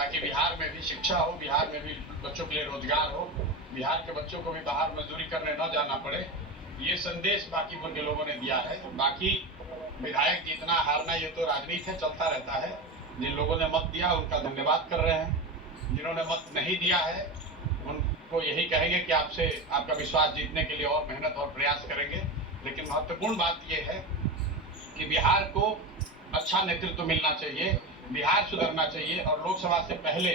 ताकि बिहार में भी शिक्षा हो, बिहार में भी बच्चों के लिए रोजगार हो, बिहार के बच्चों को भी बाहर मजदूरी करने न जाना पड़े। ये संदेश बाकीपुर के लोगों ने दिया है। बाकी विधायक जीतना हारना ये तो राजनीति है, चलता रहता है। जिन लोगों ने मत दिया उनका धन्यवाद कर रहे हैं, जिन्होंने मत नहीं दिया है उनको यही कहेंगे कि आपसे आपका विश्वास जीतने के लिए और मेहनत और प्रयास करेंगे। लेकिन महत्वपूर्ण बात यह है कि बिहार को अच्छा नेतृत्व मिलना चाहिए, बिहार सुधरना चाहिए और लोकसभा से पहले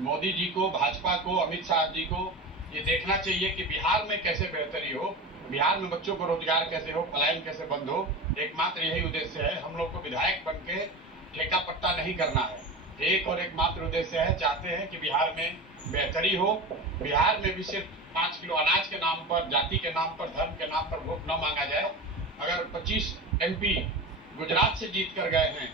मोदी जी को, भाजपा को, अमित शाह जी को ये देखना चाहिए कि बिहार में कैसे बेहतरी हो, बिहार में बच्चों को रोजगार कैसे हो, पलायन कैसे बंद हो। एकमात्र यही उद्देश्य है। हम लोग को विधायक बन के ठेका पट्टा नहीं करना है। एक और एकमात्र उद्देश्य है, चाहते हैं कि बिहार में बेहतरी हो, बिहार में भी सिर्फ 5 किलो अनाज के नाम पर, जाति के नाम पर, धर्म के नाम पर वोट न मांगा जाए। अगर 25 MP गुजरात से जीत कर गए हैं,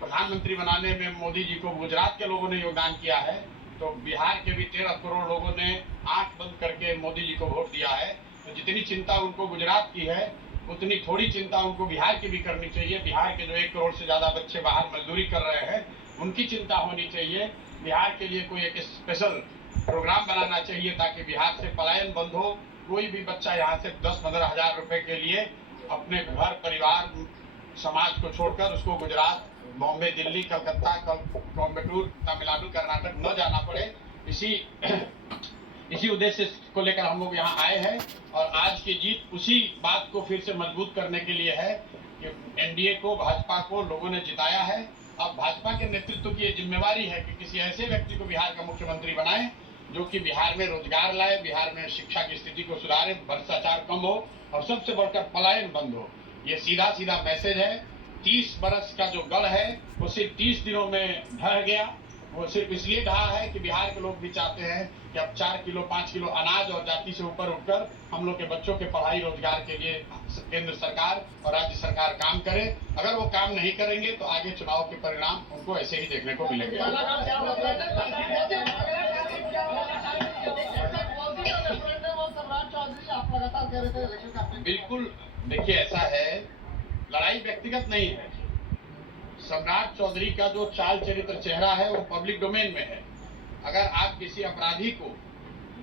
प्रधानमंत्री बनाने में मोदी जी को गुजरात के लोगों ने योगदान किया है, तो बिहार के भी 13 करोड़ लोगों ने आंख बंद करके मोदी जी को वोट दिया है। तो जितनी चिंता उनको गुजरात की है उतनी थोड़ी चिंता उनको बिहार की भी करनी चाहिए। बिहार के जो 1 करोड़ से ज्यादा बच्चे बाहर मजदूरी कर रहे हैं उनकी चिंता होनी चाहिए। बिहार के लिए कोई एक स्पेशल प्रोग्राम बनाना चाहिए ताकि बिहार से पलायन बंद हो। कोई भी बच्चा यहाँ से 10-15 हजार रुपए के लिए अपने घर परिवार समाज को छोड़कर उसको गुजरात, बॉम्बे, दिल्ली, कलकत्ता, कोयम्बटूर, तमिलनाडु, कर्नाटक न जाना पड़े। इसी उद्देश्य को लेकर हम लोग यहाँ आए हैं और आज की जीत उसी बात को फिर से मजबूत करने के लिए है कि एनडीए को, भाजपा को लोगों ने जिताया है। अब भाजपा के नेतृत्व की ये जिम्मेवारी है कि किसी ऐसे व्यक्ति को बिहार का मुख्यमंत्री बनाए जो कि बिहार में रोजगार लाए, बिहार में शिक्षा की स्थिति को सुधारे, भ्रष्टाचार कम हो और सबसे बढ़कर पलायन बंद हो। ये सीधा सीधा मैसेज है। 30 बरस का जो गढ़ है वो सिर्फ 30 दिनों में ढह गया। वो सिर्फ इसलिए ढहा है कि बिहार के लोग भी चाहते हैं कि अब 4 किलो 5 किलो अनाज और जाति से ऊपर उठकर हम लोग के बच्चों के पढ़ाई रोजगार के लिए केंद्र सरकार और राज्य सरकार काम करे। अगर वो काम नहीं करेंगे तो आगे चुनाव के परिणाम उनको ऐसे ही देखने को मिलेंगे। बिल्कुल, देखिए ऐसा है, लड़ाई व्यक्तिगत नहीं है। सम्राट चौधरी का जो चाल चरित्र चेहरा है वो पब्लिक डोमेन में है। अगर आप किसी अपराधी को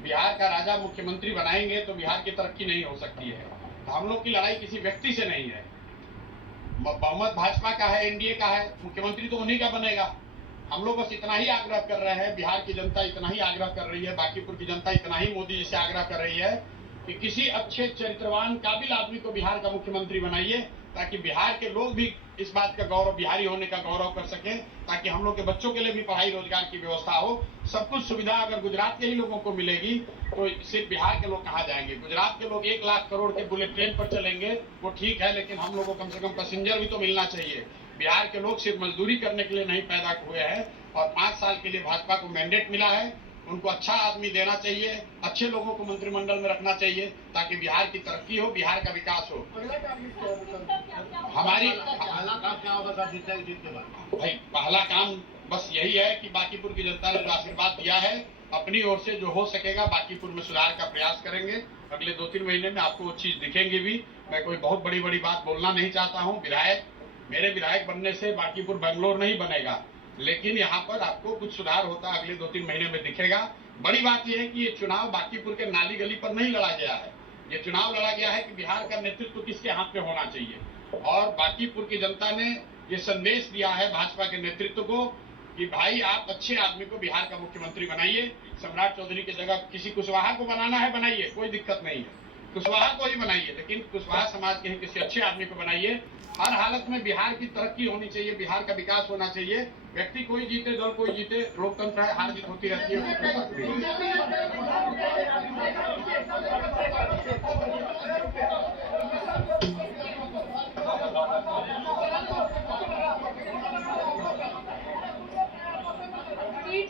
बिहार का राजा मुख्यमंत्री बनाएंगे तो बिहार की तरक्की नहीं हो सकती है। तो हम लोग की लड़ाई किसी व्यक्ति से नहीं है। बहुमत भाजपा का है, एनडीए का है, मुख्यमंत्री तो उन्हीं का बनेगा। हम लोग बस इतना ही आग्रह कर रहे हैं, बिहार की जनता इतना ही आग्रह कर रही है, बाकीपुर की जनता इतना ही मोदी जी से आग्रह कर रही है कि किसी अच्छे चरित्रवान काबिल आदमी को बिहार का मुख्यमंत्री बनाइए ताकि बिहार के लोग भी इस बात का गौरव, बिहारी होने का गौरव कर सकें, ताकि हम लोग के बच्चों के लिए भी पढ़ाई रोजगार की व्यवस्था हो। सब कुछ सुविधा अगर गुजरात के ही लोगों को मिलेगी तो सिर्फ बिहार के लोग कहाँ जाएंगे। गुजरात के लोग 1 लाख करोड़ के बुलेट ट्रेन पर चलेंगे वो ठीक है, लेकिन हम लोग को कम से कम पैसेंजर भी तो मिलना चाहिए। बिहार के लोग सिर्फ मजदूरी करने के लिए नहीं पैदा हुए हैं और 5 साल के लिए भाजपा को मैंडेट मिला है। उनको अच्छा आदमी देना चाहिए, अच्छे लोगों को मंत्रिमंडल में रखना चाहिए ताकि बिहार की तरक्की हो, बिहार का विकास हो। हमारी भाई पहला काम बस यही है कि बाकीपुर की जनता ने जो आशीर्वाद दिया है, अपनी ओर से जो हो सकेगा बाकीपुर में सुधार का प्रयास करेंगे। अगले 2-3 महीने में आपको वो चीज दिखेंगी भी। मैं कोई बहुत बड़ी बात बोलना नहीं चाहता हूँ। मेरे विधायक बनने से बाकीपुर बेंगलोर नहीं बनेगा, लेकिन यहाँ पर आपको कुछ सुधार होता अगले 2-3 महीने में दिखेगा। बड़ी बात यह है कि ये चुनाव बाकीपुर के नाली गली पर नहीं लड़ा गया है। ये चुनाव लड़ा गया है कि बिहार का नेतृत्व किसके हाथ में होना चाहिए। और बाकीपुर की जनता ने ये संदेश दिया है भाजपा के नेतृत्व को कि भाई आप अच्छे आदमी को बिहार का मुख्यमंत्री बनाइए। सम्राट चौधरी की जगह किसी कुशवाहा को बनाना है बनाइए, कोई दिक्कत नहीं है, कुशवाहा को ही बनाइए, लेकिन कुशवाहा समाज के किसी अच्छे आदमी को बनाइए। हर हालत में बिहार की तरक्की होनी चाहिए, बिहार का विकास होना चाहिए। व्यक्ति कोई जीते, दल कोई जीते, लोकतंत्र है, हार जीत होती रहती है।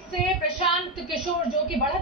से प्रशांत किशोर जो कि बढ़त